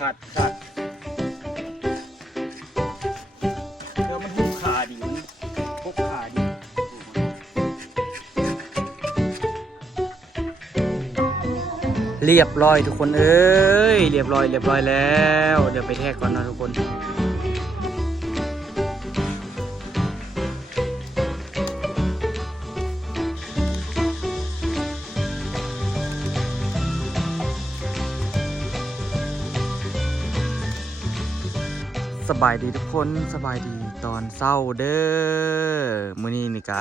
ขาดเดี๋ยวมันหุบขาดีหุบขาดีเรียบร้อยทุกคนเอ้ยเรียบร้อยแล้วเดี๋ยวไปแทกก่อนนะทุกคนสบายดีทุกคนสบายดีตอนเศร้าเด้อมื้อนี้นี่กะ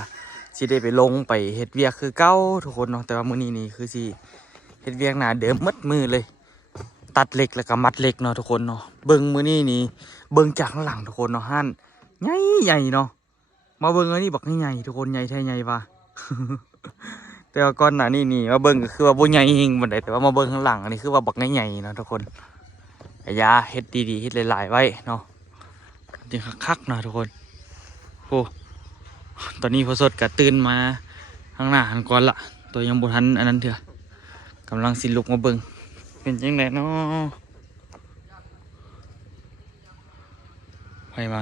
สิได้ไปลงไปเฮ็ดเวียกคือเก้าทุกคนเนาะแต่ว่ามื้อนี้นี่คือสิเฮ็ดเวียกหน้าเดิมมัดมือเลยตัดเหล็กแล้วก็มัดเหล็กเนาะทุกคนเนาะเบิ่งมื้อนี้นี่เบิ่งจากข้างหลังทุกคนเนาะหั่นใหญ่เนาะมาเบิ่งอันนี้บักใหญ่ทุกคนใหญ่แท้ใหญ่ว่ะ แต่ว่าก่อนหน้านี้นี่มาเบิ่งก็คือว่าบ่ใหญ่จริงปานใดแต่ว่ามาเบิ่งข้างหลังอันนี้คือว่าบักใหญ่เนาะทุกคนอย่าเฮ็ดดีๆเฮ็ดหลายๆไว้เนาะจริงคักๆนะทุกคนโอ้ตอนนี้พอสดกะตื่นมาข้างหน้าหันก่อนละตัวยังบุทันอันนั้นเถอะกำลังสิลุกมาเบิ่งเป็นยังไงเนาะไปมา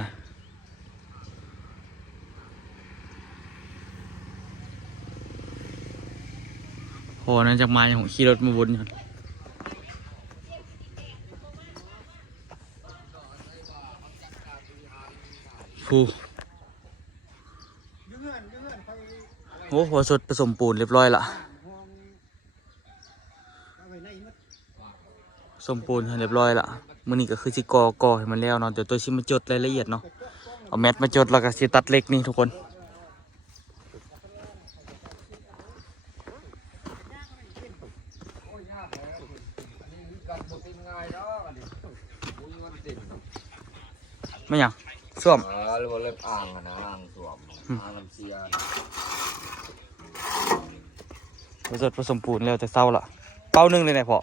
พอนั้นจากมาอย่างขี่รถมาวนอยู่ผู้โอ้โหสดผสมปูนเรียบร้อยละผสมปูนเรียบร้อยละมื้อนี้ก็คือสิกอให้มันแล้วเนาะเดี๋ยวตัวชิมาจดรายละเอียดเนาะเอาแมทมาจดแล้วก็สิตัดเล็กนี่ทุกคนไม่หยังส้วมเรียกว่าเล็บอ่างนะอ่างส้วมอ่างน้ำเสียผสมปูนแล้วแต่เศร้าละเป้าหนึ่งเลยไหนพอ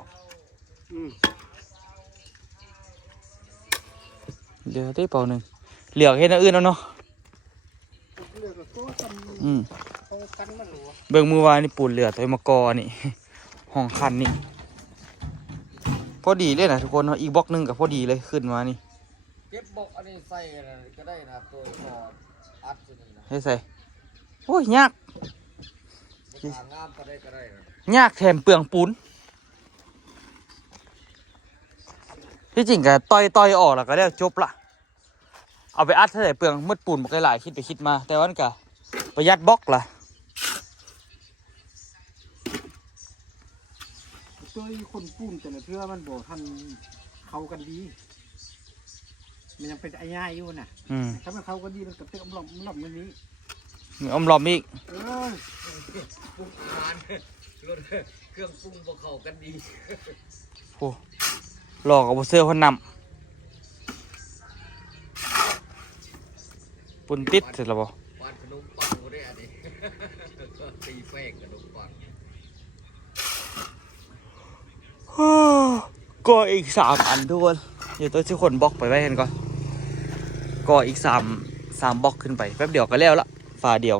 เดี๋ยวได้เป้าหนึ่งเหลือแค่นั้นอื่นแล้วเนาะเบิ่งมือวานนี่ปูนเหลือตัวมะกอนี่ ห้องคันนี่พอดีเลยนะทุกคนเนาะอีกบล็อกหนึงกับพอดีเลยขึ้นมานี่เก็บบอกอันนี้ใส่ก็ได้นะตัวพออัดนี่นะให้ใส่โอ้ยยากงามก็ได้ยากแถมเปลืองปูนที่จริงก็ต่อยออกแล้วก็ได้จบละเอาไปอัดเท่าไหร่เปลืองมืดปูนบอกหลายคิดไปคิดมาแต่ว่าก็ประหยัดบล็อกล่ะตัวคนปูนแต่ละเทื่อมันบอกทันเข้ากันดีมันยังเป็นไอ้ย่ายอยู่น่ะถ้ามันเข้ากันดีมันกับเต้อมหล่อมมันนี้อมหลอมอีกปรุงอาหารรสเครื่องปรุงบ่เข้ากันดีโอ้หลอกกับเสื้อคนนำปุ่นติดเสร็จแล้วบ่ปานขนมปังบ่ได้อันนี้ตีแป้งขนมปังก็อีก3 อันทุกคนเดี๋ยวตัวที่คนบล็อกไปไว้เห็นก่อนก็อีก3บล็อกขึ้นไปแป๊บเดียวก็แล้วละฝาเดียว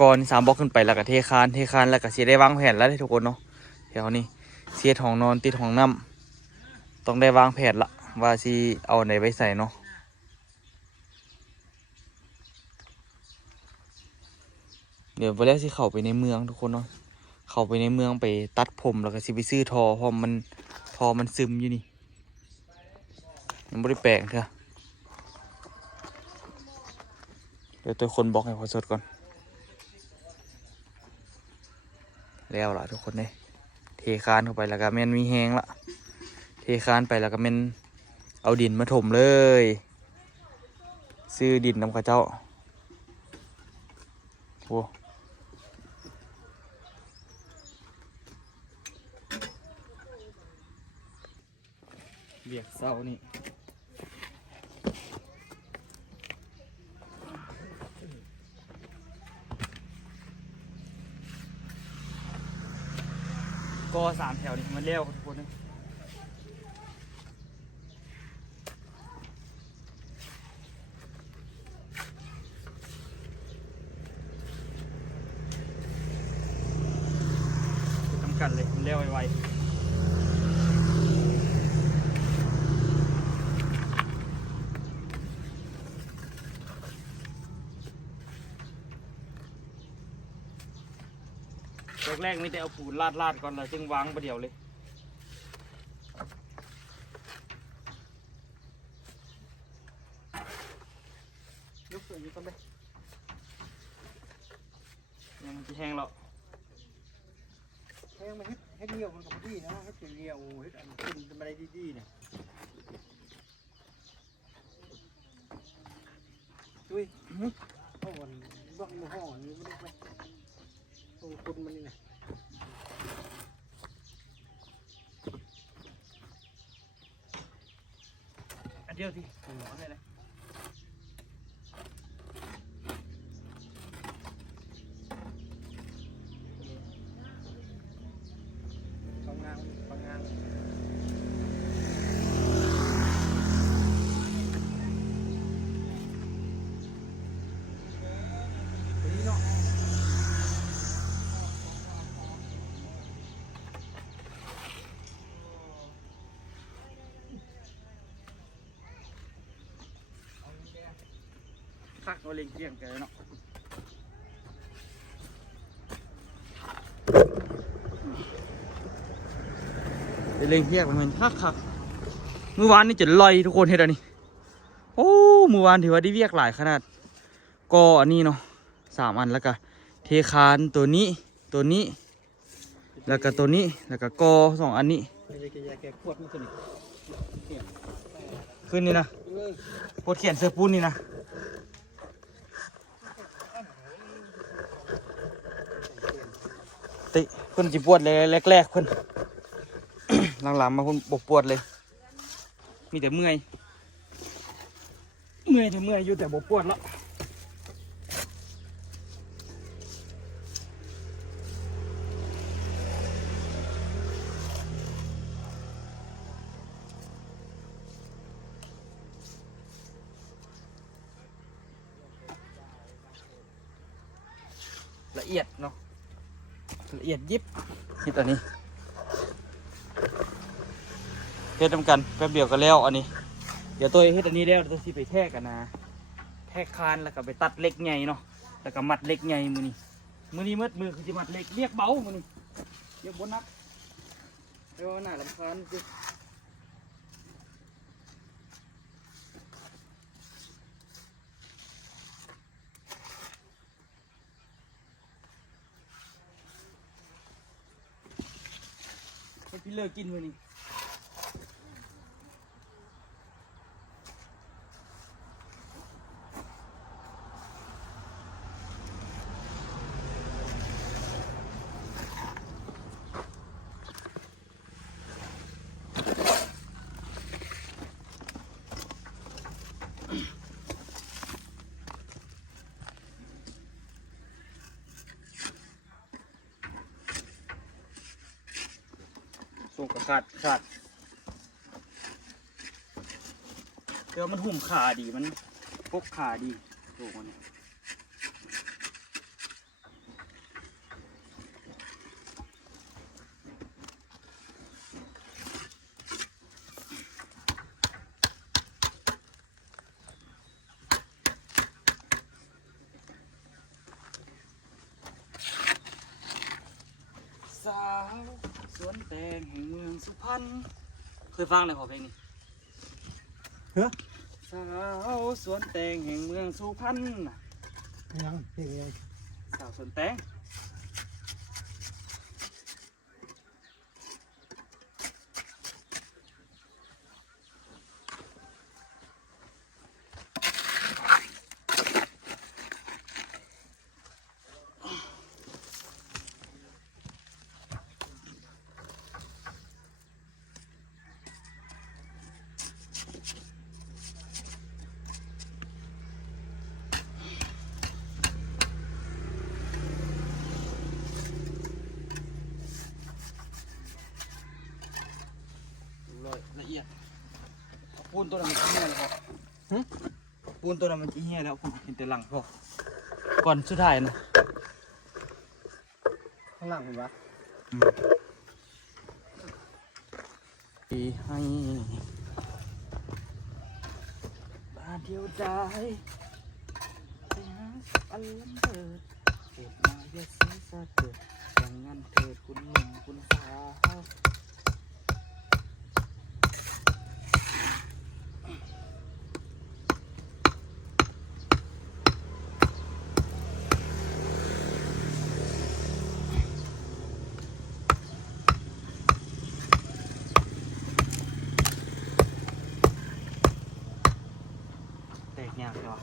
ก่อน3 บล็อกขึ้นไปแล้วก็เทคานแล้วก็เสียได้วางแผนแล้วทุกคนเนาะแถวนี้เสียห้องนอนติดห้องน้ำต้องได้วางแผนละว่าสิเอาไหนไว้ใส่เนาะเดี๋ยวไปแล้วสิเข้าไปในเมืองทุกคนเนาะเข้าไปในเมืองไปตัดผมแล้วก็สิไปซื้อทอเพราะมันซึมอยู่นี่มันไม่ได้แปลงเถอะเดี๋ยวตัวคนบล็อกให้พอสดก่อนแล้วล่ะทุกคนเนี่ยเทคานเข้าไปแล้วก็แม่นมีแห้งละเทคานไปแล้วก็แม่นเอาดินมาถมเลยซื้อดินนำข้าเจ้าโอ้เบียกเศร้านี่ก็3 แถวนี่มันเลี้ยวทุกคนนะทำกันเลยมันเลี้ยวไวๆ แรกๆไม่ได้เอาปูนลาดก่อนแล้วจึงวางประเดี๋ยวเลยยกตัวนี้ก่อนเลยยังมันจะแห้งแล้ว แห้งมันเฮ็ดเลี้ยวมันก็ดีนะเฮ็ดเลี้ยวเฮ็ดอันขึ้นจะมาได้ดีๆเนี่ยดุยโอ้วันบ้องมือห่อนี่มันไปตรงคนมันนี่นะ อันเดียวสิเอาได้เลยฟังงานนี่เนาะคักเอาเล็งเกี่ยงกันเนาะเล็งเกี่ยงมันคักเมื่อวานนี่จะลอยทุกคนเห็นอันนี้โอ้เมื่อวานถือว่าได้เวียกหลายขนาดก็อันนี้เนาะ3 อันแล้วก็เทคานตัวนี้แล้วก็ตัวนี้แล้วก็กอ2 อันนี้ แกขวดมันขึ้น ขึ้นนี่นะปวดเขียนเสื้อปูนนี่นะติเพิ่นจิปวดเลยแรกๆเพิ่น หลังๆมาเพิ่นบปวดเลยมีแต่เมื่อยอยู่แต่บปวดแล้วละเอียดเนาะละเอียดยิบนี่ตอนนี้เฮ็ดทำกันแป๊บเดียวก็แล้วอันนี้เดี๋ยวตัวเฮ็ดอันนี้แล้วตัวที่ไปแทกกันนะแทกคานแล้วก็ไปตัดเล็กใหญ่เนาะแล้วก็มัดเล็กใหญ่มือนี้มือคือจะมัดเล็กเรียกเบามือนี้เรียกบนนักเรียกว่าหน้าลำคาญสิพี่เลิกกินมือนี้ส่งกระขาดเดี๋ยวมันหุ่มขาดีมันปกขาดีโอ้โหเนี่ยสาวสวนแตงแห่งเมืองสุพรรณเคยฟังเลยขอเพลงนี้ เฮ้ย สาวสวนแตงแห่งเมืองสุพรรณน่ะ ยังเพลงยัง สาวสวนแตงละเอียดปูนตัวนั้นมันจะเหี้ยแล้วครับปูนตัวนั้นมันจะเหี้ยแล้วผมเห็นแต่หลังพอก่อนสุดท้ายนะ ข้างล่างเห็นปะ ปีให้บ้านเดียวดายไปหาอันล้ำเลิศเกิดมาเยอะเสียสะเกิดยัง งั้นเถิดคุณหนุ่มคุณสาวแตกยากเหรอ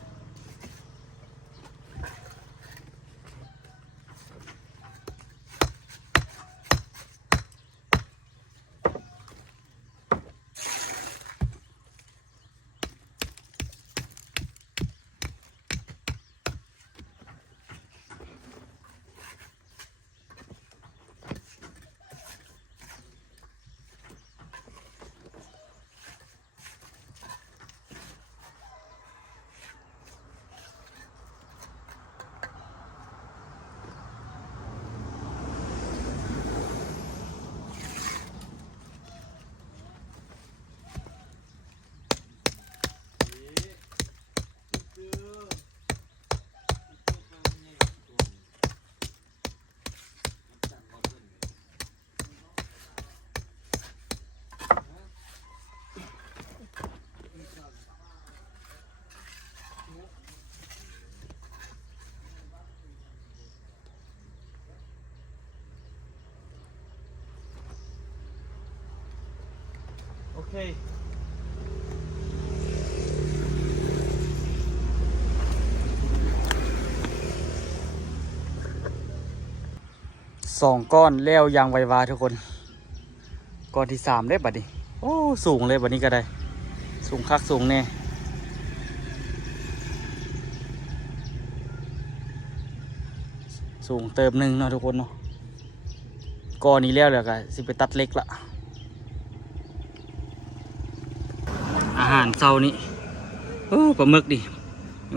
โอเคสองก้อนแล้วยางไววาทุกคนก้อนที่สามได้บัดนี้โอ้สูงเลยบัดนี้ก็ได้สูงคักสูงแน่สูงเติมหนึ่งเนาะทุกคนเนาะก้อนนี้แล้วเดี๋ยวก็สิไปตัดเล็กละอาหารเช้านี้โอ้ปลาหมึกดิ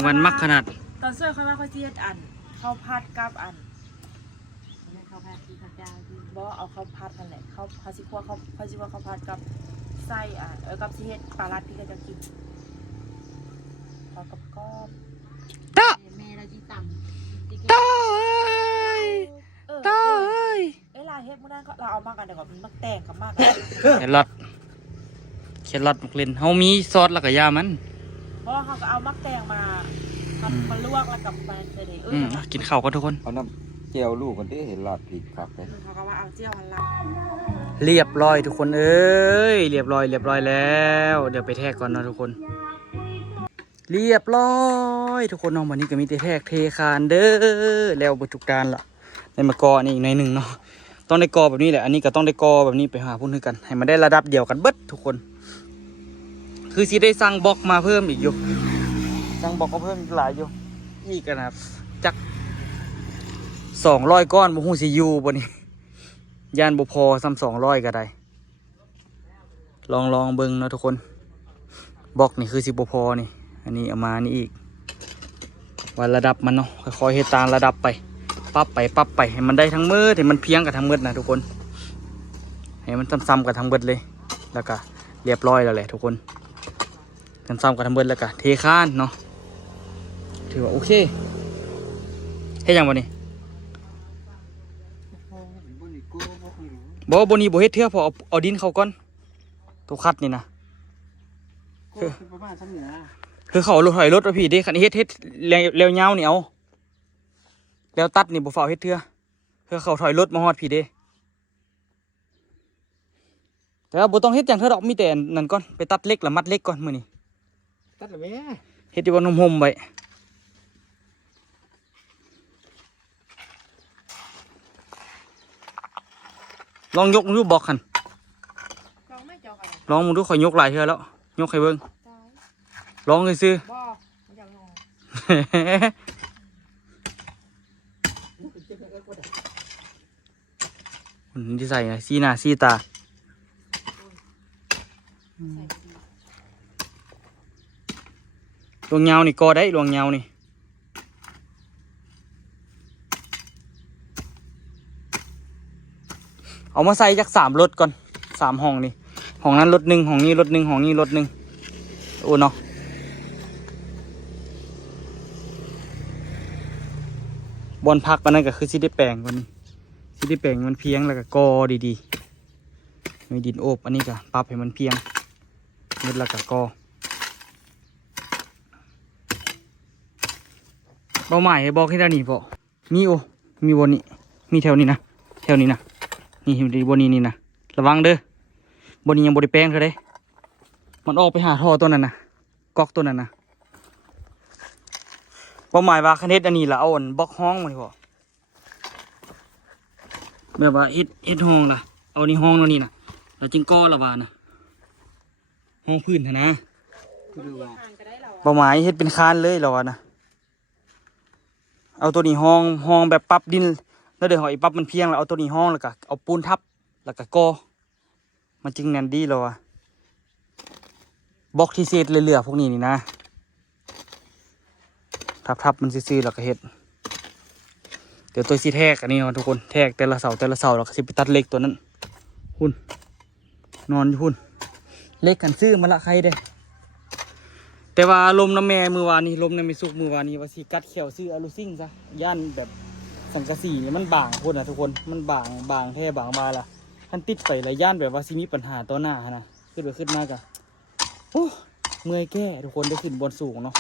มันมักขนาด ตอนช่วยเขาว่าเขาเจียดอันข้าวผัดกับอัน เขาพาที่พระเจ้าที่ บ่เอาข้าวผัดนั่นแหละเขาสิคั่วเขาสิว่าข้าวผัดกับไส้กับสิเฮ็ดปลาลัดพี่ก็จะกินพอกับกอบ ตา แม่เราที่ต่ำที่ ตา เออ ตาเอ้ย เวลาเฮ็ดมื้อนั้นเราเอามากันแต่ก่อนมันมักแตงกับมาก แครอทมักเล่นเฮามีซอสแล้วก็ยามัน เพราะเขาก็เอามักแตงมาทำมาลวกแล้วกับมันเลย กินข้าวกันทุกคน เอาน้ำเจียวลูกกันที่เห็นลาดผิดครับเลย เขาก็ว่าเอาเจียวหันหลัง เรียบร้อยทุกคนเอ้ยเรียบร้อยแล้วเดี๋ยวไปแทกก่อนเนาะทุกคน เรียบร้อยทุกคนเนาะวันนี้ก็มีแต่แทกเทคานเด้อแล้วบรรทุกการละในมากอนี่อีกหน่อยหนึ่งเนาะต้องได้กอแบบนี้แหละอันนี้ก็ต้องได้กอแบบนี้ไปหาพุ่นคือกันให้มันได้ระดับเดียวกันเบิดทุกคน คือสิได้สั่งบล็อกมาเพิ่มอีกอยู่สั่งบล็อกมาเพิ่มอีกหลายอยู่อีกกันนะครับจัก200 ก้อนบุหูสิอยูบนนี้ย่านบุพอซ้ำ200ก็ได้ลองเบิ่งเนาะทุกคนบล็อกนี่คือสิบุพอนี่อันนี้เอามานี่อีกวันระดับมันเนาะค่อยๆให้ตามระดับไปปรับไปให้มันได้ทั้งมืดให้มันเพียงกับทั้งมืดนะทุกคนให้มันซ้ำๆกับทั้งมืดเลยแล้วก็เรียบร้อยแล้วแหละทุกคนซ้ำๆกับทั้งมืดแล้วก็เทข้านเนาะถือว่าโอเคให้ยังวันนี้ บนนี้กูบ่เคยรู้ บอกว่าบนนี้บ่เฮ็ดเทื่อพอเอาดินเข้าก่อนตัวคัดนี่นะ กูคือประมาณซ้ำเหนือ คือเขาเอารถถอยรถเอาพี่เด้คันนี้เฮ็ดแล้วยาวนี่เอาแล้วตัดนี่บ่ฝ้าวเฮ็ดเทื่อคือเขาถอยรถมาฮอดพี่เด้แต่ว่าบ่ต้องเฮ็ดจังเทื่อดอกมีแต่นั่นก่อนไปตัดเล็กแล้วมัดเล็กก่อนมื้อนี้ ตัดละแม่ เฮ็ดอยู่บ่ห่มๆไว้ลองยกดูบอกคั่น ลองไม่เจากัน ลองมึงดูข่อยยกหลายเทื่อแล้วยกให้เบิ่ง ได้ ลองซื่อ บ่มันจะลอง มันที่ใส่ไงซีหน้าซีตา ใส่ดี ลวงยาวนี่ก็ได้ลวงยาวนี่เอามาใส่จาก3 รถก่อน3 ห้องนี่ห้องนั้นรถหนึ่งห้องนี้รถหนึ่งห้องนี้รถหนึ่งโอ้เนาะบอลพักวันนั้นก็คือสิได้แปลงวันนี้สิ ที่ได้แปลงมันเพียงแล้วก็กอดีๆมีดินโอบอันนี้ก็ปรับให้มันเพียงเม็ดแล้วก็กอเป้าหมายให้บอกให้ได้นี่บ่มีโอมีบนนี้มีแถวนี้นะแถวนี้นะนี่บนนี้นี่นะระวังเด้อบนนี้ยังบริแปลงเธอได้มันออกไปหาท่อตัวนั้นนะก๊อกตัวนั้นนะเป้าหมายว่าคันเฮ็ดอันนี้ละเอาอันบล็อกห้องมาดิพ่อแบบว่าเฮ็ดห้องล่ะเอานี่ห้องตัวนี้นะแล้วจึงก่อละว่านะห้องพื้นนะ คือว่า เป้าหมายเฮ็ดเป็นคานเลยละว่านะเอาตัวนี้ห้องแบบปรับดินแล้วเดี๋ยวหอยปรับมันเพียงแล้วเอาตัวนี้ห้องแล้วก็เอาปูนทับแล้วก็ก่อมันจึงแน่นดีแล้วว่ะบล็อกที่เศษเหลือๆพวกนี้นี่นะทับมันซื่อๆแล้วก็เฮ็ดเดี๋ยวตัวสีแทกอันนี้นะทุกคนแทกแต่ละเสาแล้วก็สิไปตัดเหล็กตัวนั้นหุ่นนอนอยู่หุ่นเหล็กกันซื้อมาละใครเด้แต่ว่าลมน้ำแม่มือวานนี้ลมน้ำไม่สุกมือวานนี้ว่าสิกัดเขียวซื้ออะลูซิ่งซะย่านแบบสังกะสีนี่มันบางพุ่นนะทุกคนมันบางแท้บางบาละท่านติดใส่ระย่านแบบว่าสิมีปัญหาต่อหน้าฮะนะขึ้นมากอะโอ้เมื่อยแก่ทุกคนได้ขึ้นบนสูงเนาะ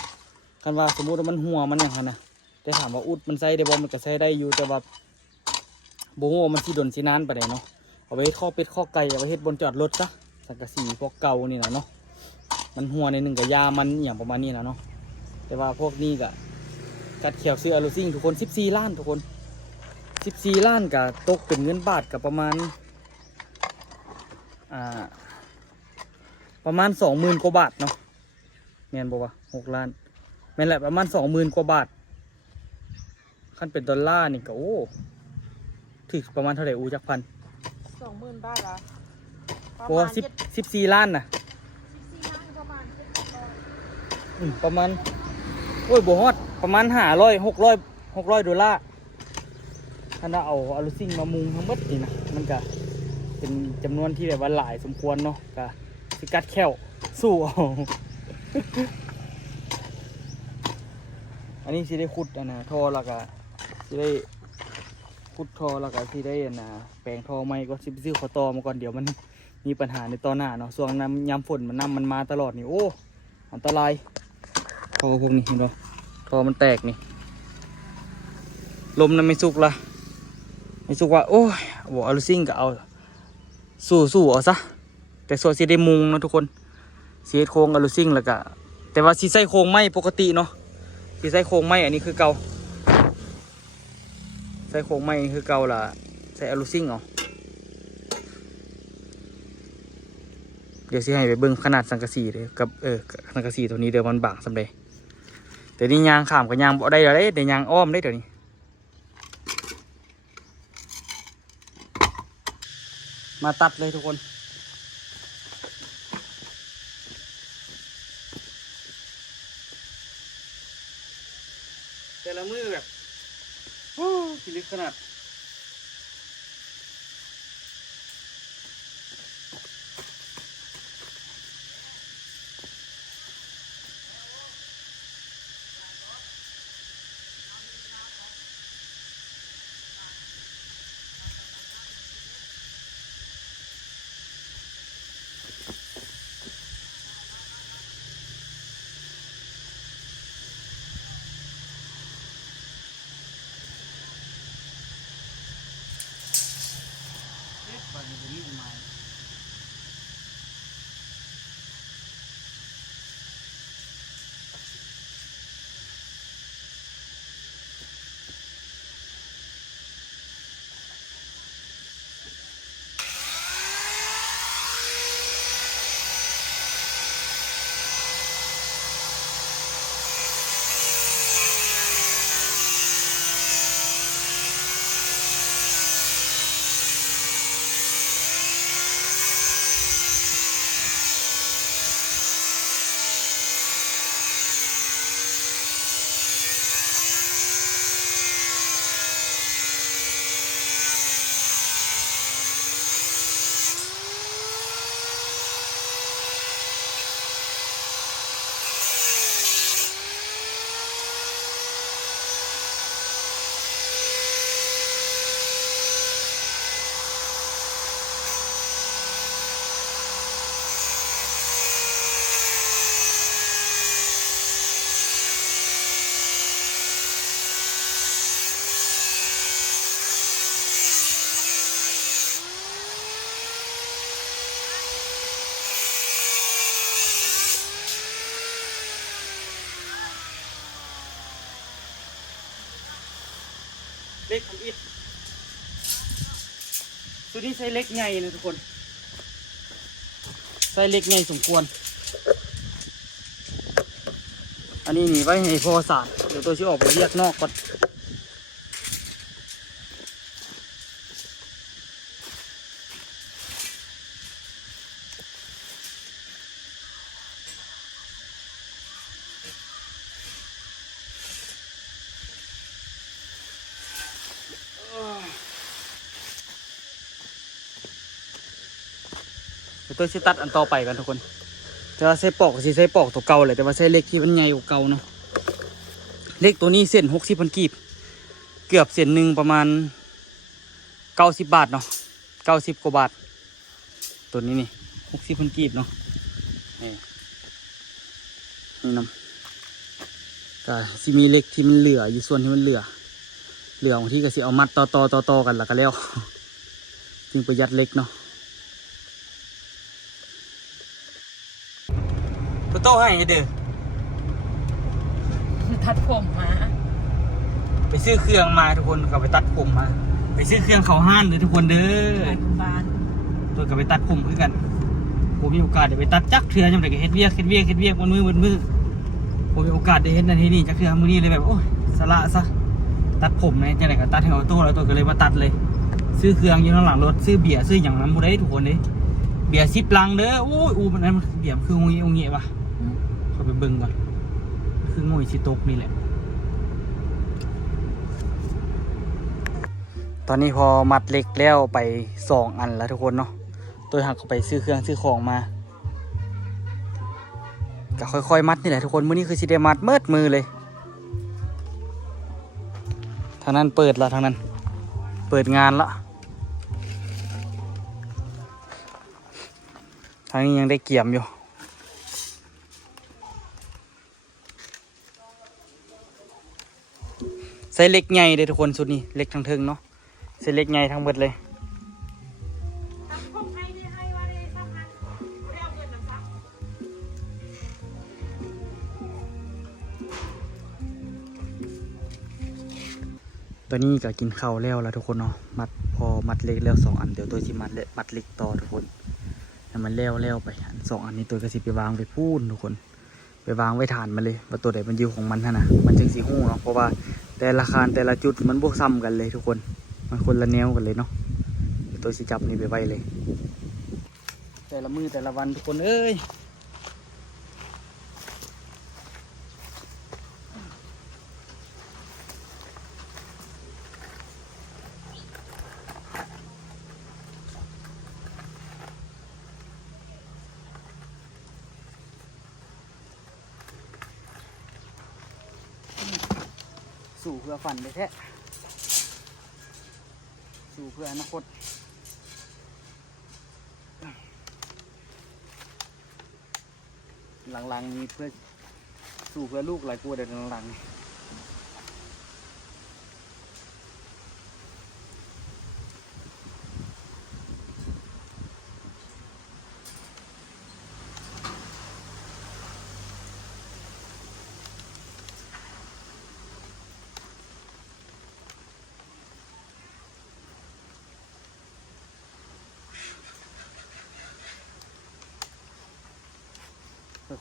คันว่าสมมติว่ามันหัวมันอย่างนั้นนะแต่ถามว่าอุดมันใส่ได้บ่มันก็ใส่ได้อยู่แต่ว่าโบโหมันสิดนสินานไปเลยเนาะเอาไปเฮ็ดข้อเป็ดข้อไก่เอาไปเฮ็ดบนจอดรถซะสังกะสีพวกเก่านี่นะเนาะมันหัวในหนึ่งกับยามันอย่างประมาณนี้นะเนาะแต่ว่าพวกนี้ก็กัดเขียวซื้ออะลูซิ่งทุกคน14 ล้านทุกคน14 ล้านกับตกเป็นเงินบาทกับประมาณประมาณ 20,000 กว่าบาทเนาะแม่นบอกว่า6 ล้านแม่นแหละประมาณ 20,000 กว่าบาทขั้นเป็นดอลลาร์นี่ก็โอ้ถึงประมาณเท่าไหร่อูจักพัน 20,000 บาทละ เพราะว่า14 ล้านนะประมาณโอ้ยบวฮอดประมาณ600 ดอลลาร์ถ้าเราเอาอะลูซิ่งมามุงทั้งหมดนี่นะมันก็เป็นจำนวนที่แบบว่าหลายสมควรเนาะก็สิกัดแควสู้เอา อันนี้สิได้ขุดนะท่อแล้วก็สิได้ขุดท่อแล้วก็สิได้แปลงท่อใหม่ก็สิไปซื้อข้อต่อมาก่อนเดี๋ยวมันมีปัญหาในต่อหน้าเนาะส่วนน้ำยามฝนมันมาตลอดนี่โอ้อันตรายท่อพวกนี้เห็นบ่ท่อมันแตกนี่ลมนั้นไม่สุกละไม่สุกว่าโอ้ยบอกอะลูซิ่งก็เอาสู้เอาซะแต่ส่วนสิได้มุงเนาะทุกคนสีโครงอะลูซิ่งแล้วก็แต่ว่าสีใส่โครงไม้ปกติเนาะสีใส่โครงไม้อันนี้คือเก่าใส่โครงไม้คือเก่าล่ะใส่อะลูซิ่งเอาเดี๋ยวสิให้ไปเบิ่งขนาดสังกะสีเลยกับสังกะสีตัวนี้เดี๋ยวมันบางสำเร็จแต่นี่ยางข้ามกับยางบ่ได้เลยแต่ยางอ้อมได้เดี๋ยวนี้มาตัดเลยทุกคนแต่ละมือแบบโอ้พิลึกขนาด เล็กทำอิฐตัวนี้ใช้เล็กใหญ่นะทุกคนใช้เล็กใหญ่สมควรอันนี้นี่ไว้ให้พอสารเดี๋ยวตัวชิออกไปเรียกนอกก่อนเดี๋ยวตัวชิตัดอันต่อไปกันทุกคนแต่ว่าใช้ปอกสิใช้ปอกตัวเก่าเลยแต่ว่าใช้เล็กที่มันใหญ่กว่าเก่าเนาะเล็กตัวนี้เส้น60,000กีบเกือบเส้นหนึ่งประมาณ90 บาทเนาะ90 กว่าบาทตัวนี้นี่60,000กีบเนาะนี่น้ำก็สิมีเล็กที่มันเหลืออยู่ส่วนที่มันเหลือบางที่ก็สิเอามัดต่อกันแล้วก็แล้วจึงประหยัดเล็กเนาะโต้ให้เด้อ ตัดผมมา ไปซื้อเครื่องมาทุกคนก็ไปตัดผมมาไปซื้อเครื่องเขาห้านเลยทุกคนเด้อ บ้าน ตัวก็ไปตัดผมคือกันผมมีโอกาสได้ไปตัดจักเทื่อจังได๋ก็เฮ็ดเวียกวันมือผมมีโอกาสได้เฮ็ดนั่นเฮ็ดนี่จักเทื่อมื้อนี้เลยแบบโอ้ยสละซะตัดผมแม่จังได๋ก็ตัดให้ออโต้แล้วตัวก็เลยมาตัดเลยซื้อเครื่องอยู่ข้างหลังรถซื้อเบียร์ซื้อหยังนำบ่ได้ทุกคนเด้เบียร์10 ลังเด้อโอ้ยมันนั้นเบียร์คืองูเงี้ยว่ะเข้าไปเบิ่งก่อนคืองูสิตกนี่แหละตอนนี้พอมัดเล็กแล้วไป2 อันแล้วทุกคนเนาะตัวหักเข้าไปซื้อเครื่องซื้อของมาก็ค่อยๆมัดนี่แหละทุกคนมื้อนี้คือสิได้มัดเมิดมือเลยทางนั้นเปิดละทางนั้นเปิดงานละทางนี้ยังได้เกี่ยมอยู่ใส่เล็กใหญ่เลยทุกคนสุดนี้เล็กทั้งเทิงเนาะใส่เล็กใหญ่ทั้งหมดเลยตอนนี้ก็กินข้าวแล้วทุกคนเนาะพอมัดเล็กแล้ว2 อันเดี๋ยวตัวสิมัดเล็กต่อทุกคนให้มันแล้วไปอัน2 อันนี้ตัวก็สิไปวางไปพูนทุกคนไปวางไว้ฐานมันเลยว่าตัวไหนมันอยู่ของมันนะมันจึงสีหู้เนาะเพราะว่าแต่ละคานแต่ละจุดมันบวกซ้ำกันเลยทุกคนมันคนละแนวกันเลยเนาะตัวสิจับนี่ไปไว้เลยแต่ละมือแต่ละวันทุกคนเอ้ยสู่เพื่อฝันเลยแท้สู่เพื่ออนาคตหลังๆนี้เพื่อสู่เพื่อลูกหลายกลัวเดี๋ยวหลังๆ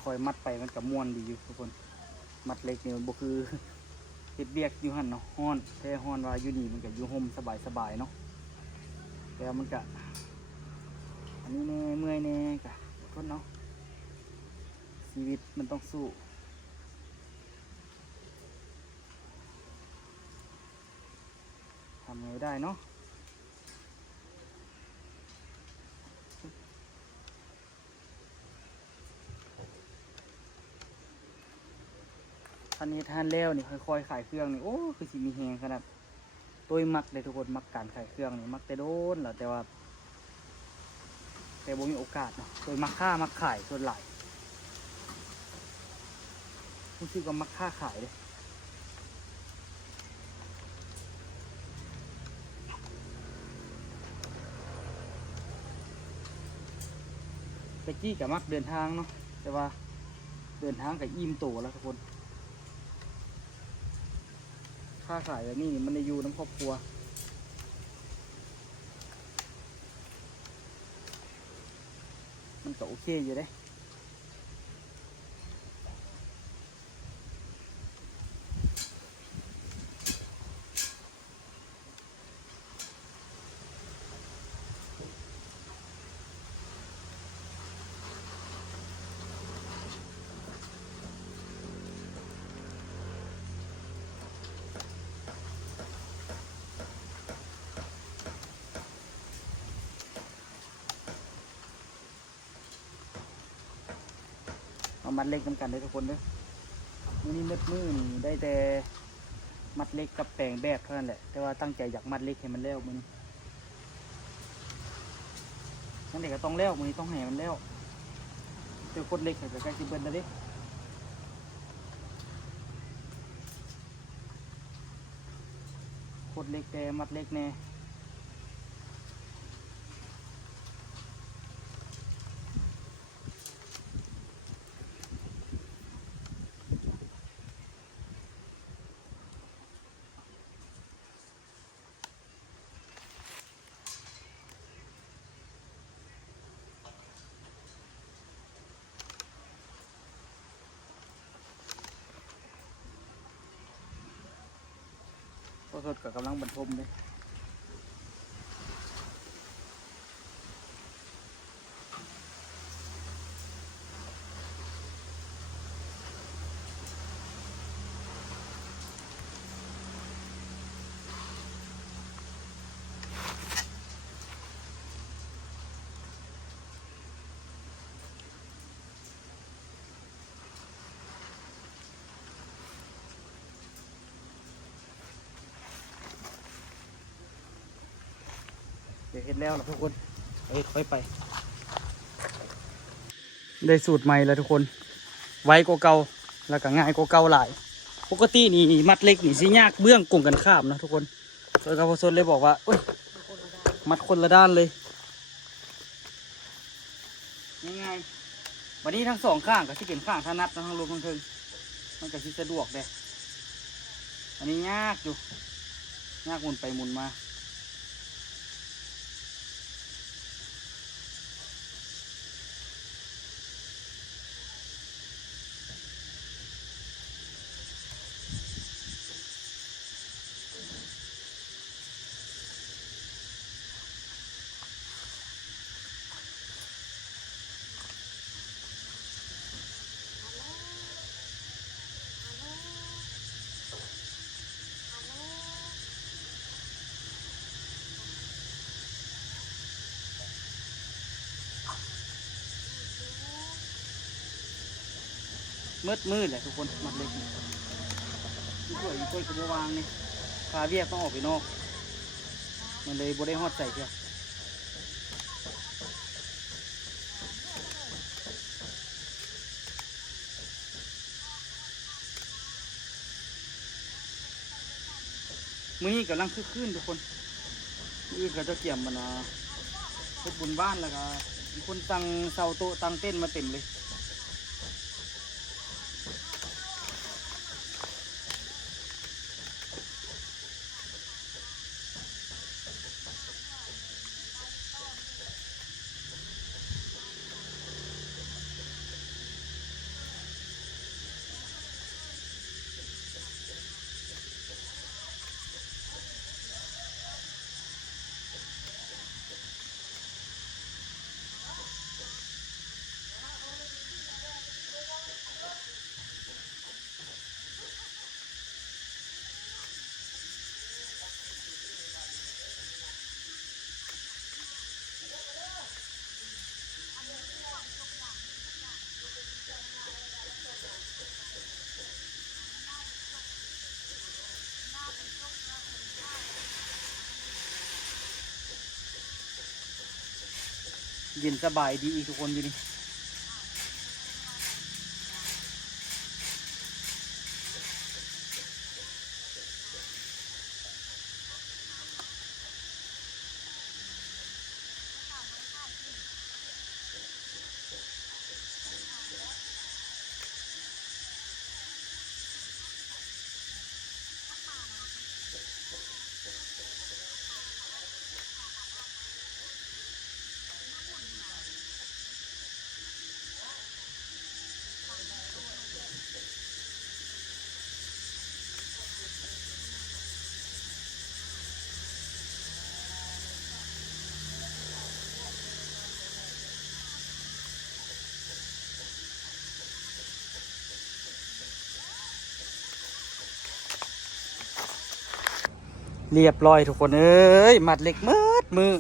ค่อยๆมัดไปมันกับม้วนดีอยู่ทุกคนมัดเล็กนี่มันบ่คือเฮ็ดเบียกอยู่หั่นเนาะฮ้อนแต่ฮ้อนว่าอยู่นี่มันก็อยู่ห่มสบายๆเนาะแต่มันก็อันนี้แน่เมื่อยแน่ก็ทนเนาะชีวิตมันต้องสู้ทำไงได้เนาะอันนี้ทานแล้วนี่ค่อยๆขายเครื่องนี่โอ้คือสิมีแหงขนาดตัวมักเลยทุกคนมักการขายเครื่องนี่มักแต่โดนแหละแต่บ่มีโอกาสเนาะตัวมักค่ามักขายส่วนหลายรู้สึกว่ามักค่าขายเลยตะกี้กับมักเดินทางเนาะแต่ว่าเดินทางกับอิ่มโตแล้วทุกคนค ค้าขายแบบนี้นี่มันได้อยู่น้ำครอบครัวมันก็โอเคอยู่เด้เอามัดเล็กนำกันได้ทุกคนเด้อมื้อนี้มือนี่ได้แต่มัดเล็กกับแปลงแบบเท่านั้นแหละแต่ว่าตั้งใจอยากมัดเล็กให้มันแล้วมื้อนี้นั่นเด็กก็ต้องแล้วมื้อนี้ต้องให้มันแล้วเจอคนเล็กให้ไปใกล้สิเบิ่นแล้วเด้คนเล็กแต่มัดเล็กแน่ก็สดกับกำลังบรรทมเลยเดี๋ยวเห็นแล้วล่ะทุกคนค่อยไปได้สูตรใหม่แล้วทุกคนไวกว่าเก่าแล้วก็ง่ายกว่าเก่าหลายปกตินี่มัดเล็กนี่สิยากเบื้องกงกันข้ามนะทุกคนโดยกระพสนเลยบอกว่ามัดคนละด้านเลยง่ายๆวันนี้ทั้งสองข้างก็ที่เป็นข้างถนัดนะทั้งรวมทั้งเทิงมันก็ที่สะดวกเลยอันนี้ยากอยู่ยากหมุนไปหมุนมามืดแหละทุกคนมัดเล็กนี่กล้วยกล้วยกระวางนี่พาเวียกต้องออกไปนอกมันเลยบ่ได้ฮอดใส่เชียวมื้อนี้กำลังคึกคืนทุกคนมื้อก็จะเกี่ยมมันเฮ็ดบุญบ้านแล้วก็มีคนตั้งเสาโต๊ะตั้งเต้นมาเต็มเลยเย็นสบายดีอีกทุกคนอยู่นี่ เรียบร้อยทุกคนเอ้ยมัดเหล็กมือ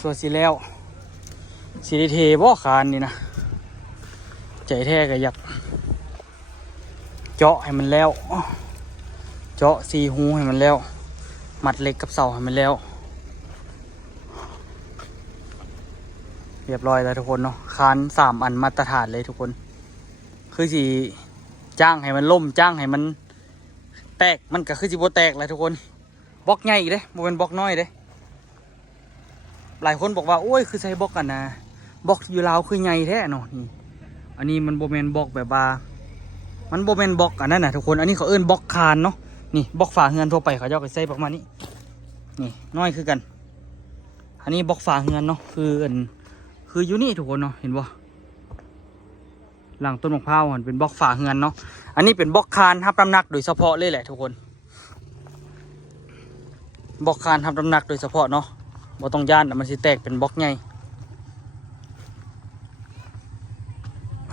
ส่วนสิแล้วสิได้เทบ่คานนี่นะใจแท้ก็อยากเจาะให้มันแล้วเจาะซีหูให้มันแล้วมัดเหล็กกับเสาให้มันแล้วเรียบร้อยแล้วทุกคนเนาะคาน3 อันมาตรฐานเลยทุกคนคือสิจ้างให้มันล่มจ้างให้มันแตกมันก็คือสิบ่แตกเลยทุกคนบล็อกใหญ่อีกเด้บ่เป็นบล็อกน้อยเด้หลายคนบอกว่าโอ้ยคือใช้บล็อกกันนะบล็อกอยู่ลาวคือใหญ่แท้เนาะนี่อันนี้มันบ่แม่นบล็อกแบบว่ามันบ่แม่นบล็อกอันนั้นน่ะทุกคนอันนี้เขาเอิ้นบล็อกคานเนาะนี่บล็อกฝาเฮือนทั่วไปเขาเจ้าก็ใช้ประมาณนี้นี่น้อยคือกันอันนี้บล็อกฝาเฮือนเนาะคืออยู่นี่ทุกคนเนาะเห็นบ่หลังต้นมะพร้าวมันเป็นบล็อกฝาเฮือนเนาะอันนี้เป็นบล็อกคานทับน้ำหนักโดยเฉพาะเลยแหละทุกคนบล็อกคานทับน้ำหนักโดยเฉพาะเนาะบ่ต้องย่านมันสิแตกเป็นบล็อกใหญ่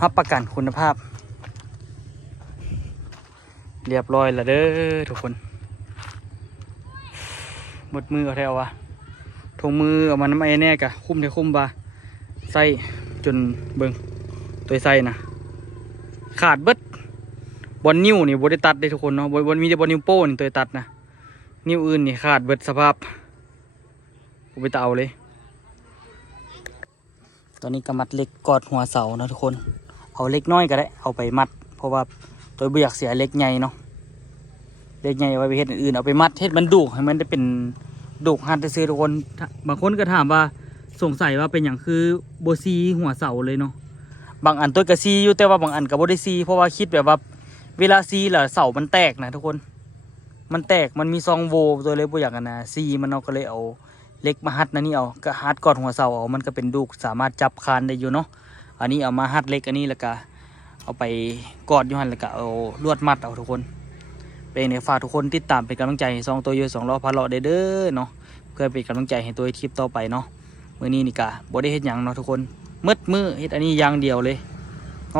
รับประกันคุณภาพเรียบร้อยแล้วเด้อทุกคนหมดมือเอาแถววะทงมือเอามาน้ำไอ้แน่กะคุ้มได้คุ้มบ่าใส่จนเบิ่งตัวใส่นะขาดเบิดบอลนิ้วนี่บได้ตัดได้ทุกคนเนาะบอลมีแต่บอลนิ้วโป้นี่ตัวตัดนะนิ้วอื่นนี่ขาดเบิดสภาพผมไปเตาเลยตอนนี้ก็มัดเหล็กกอดหัวเสานะทุกคนเอาเล็กน้อยก็ได้เอาไปมัดเพราะว่าตัวเบียกเสียเล็กใหญ่เนาะเล็กใหญ่เอาไปเฮ็ดอื่นเอาไปมัดเฮ็ดมันดุให้มันได้เป็นดุหัดซื้อทุกคนบางคนก็ถามว่าสงสัยว่าเป็นอย่างคือโบซีหัวเสาเลยเนาะบางอันตัวกระซีอยู่แต่ว่าบางอันกับโบได้ซีเพราะว่าคิดแบบว่าเวลาซีแหละเสามันแตกนะทุกคนมันแตกมันมีซองโวตัวเลยบ่อยากกันนะซีมันเอาก็เลยเอาเล็กมาฮัดนะนี่เอาก็ฮัดกอดหัวเสาเอามันก็เป็นดุสามารถจับคานได้อยู่เนาะอันนี้เอามาฮัดเล็กอันนี้แล้วก็เอาไปกอดอยู่หันแล้วก็เอาลวดมัดเอาทุกคนเป็นเนี่ยฝากทุกคนติดตามเป็นกำลังใจให้2 ตัวโย2 ล้อพาเลาะเด้อเนาะเพื่อเป็นกำลังใจให้ตัวคลิปต่อไปเนาะมื้อนี้นี่กะบ่ได้เฮ็ดหยังเนาะทุกคนมืดมือเฮ็ดอันนี้อย่างเดียวเลยง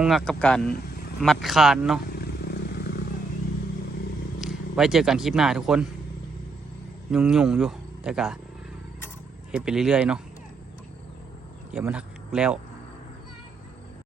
งงักกับการมัดคานเนาะไว้เจอกันคลิปหน้าทุกคนยุ่งอยู่แต่กะเฮ็ดไปเรื่อยๆเนาะเดี๋ยวมันแล้ว